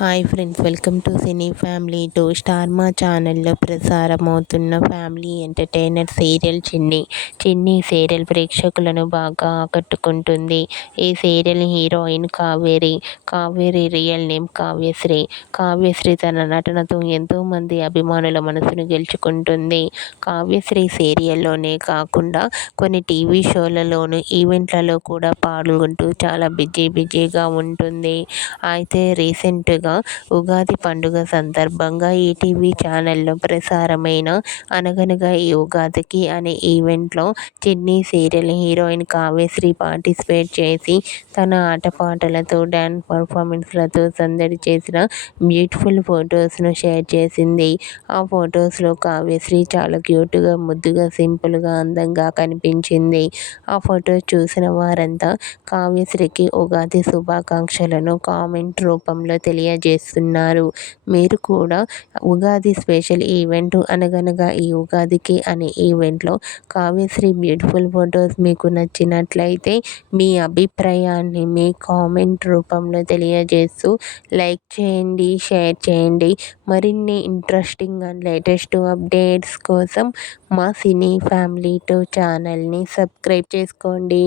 Hi friends, welcome to cine family two. Star మా ఛానల్లో ప్రసారమవుతున్న family entertainer serial చిన్ని serial ప్రేక్షకులను బాగా ఆకట్టుకుంటుంది. ఈ serial heroine Kaveri real name Kavyasri తన నటనతో ఎంతోమంది అభిమానుల మనసును గెలుచుకుంటుంది. కావ్యశ్రీ సీరియల్లోనే కాకుండా కొన్ని టీవీ షోలలోను, ఈవెంట్లలో కూడా పాల్గొంటూ చాలా బిజీగా ఉంటుంది. అయితే రీసెంట్గా ఉగాది పండుగ సందర్భంగా ఈటీవీ ఛానల్లో ప్రసారమైన అనగనగా ఈ ఉగాదికి అనే ఈవెంట్లో చిన్ని సీరియల్ హీరోయిన్ కావ్యశ్రీ పార్టిసిపేట్ చేసి తన ఆటపాటలతో, డ్యాన్స్ పర్ఫార్మెన్స్లతో సందడి చేసిన బ్యూటిఫుల్ ఫొటోస్ను షేర్ చేసింది. ఆ ఫొటోస్లో కావ్యశ్రీ చాలా క్యూట్గా, ముద్దుగా, సింపుల్గా, అందంగా కనిపించింది. ఆ ఫొటోస్ చూసిన వారంతా కావ్యశ్రీకి ఉగాది శుభాకాంక్షలను కామెంట్ రూపంలో తెలియజేస్తున్నారు. మీరు కూడా ఉగాది స్పెషల్ ఈవెంట్ అనగనగా ఈ ఉగాదికి అనే ఈవెంట్లో కావ్యశ్రీ బ్యూటిఫుల్ ఫొటోస్ మీకు నచ్చినట్లయితే మీ అభిప్రాయాన్ని మీ కామెంట్ రూపంలో తెలియజేస్తూ లైక్ చేయండి, షేర్ చేయండి. మరిన్ని ఇంట్రెస్టింగ్ అండ్ లేటెస్ట్ అప్డేట్స్ కోసం మా సినీ ఫ్యామిలీ 2 ఛానల్ని సబ్స్క్రైబ్ చేసుకోండి.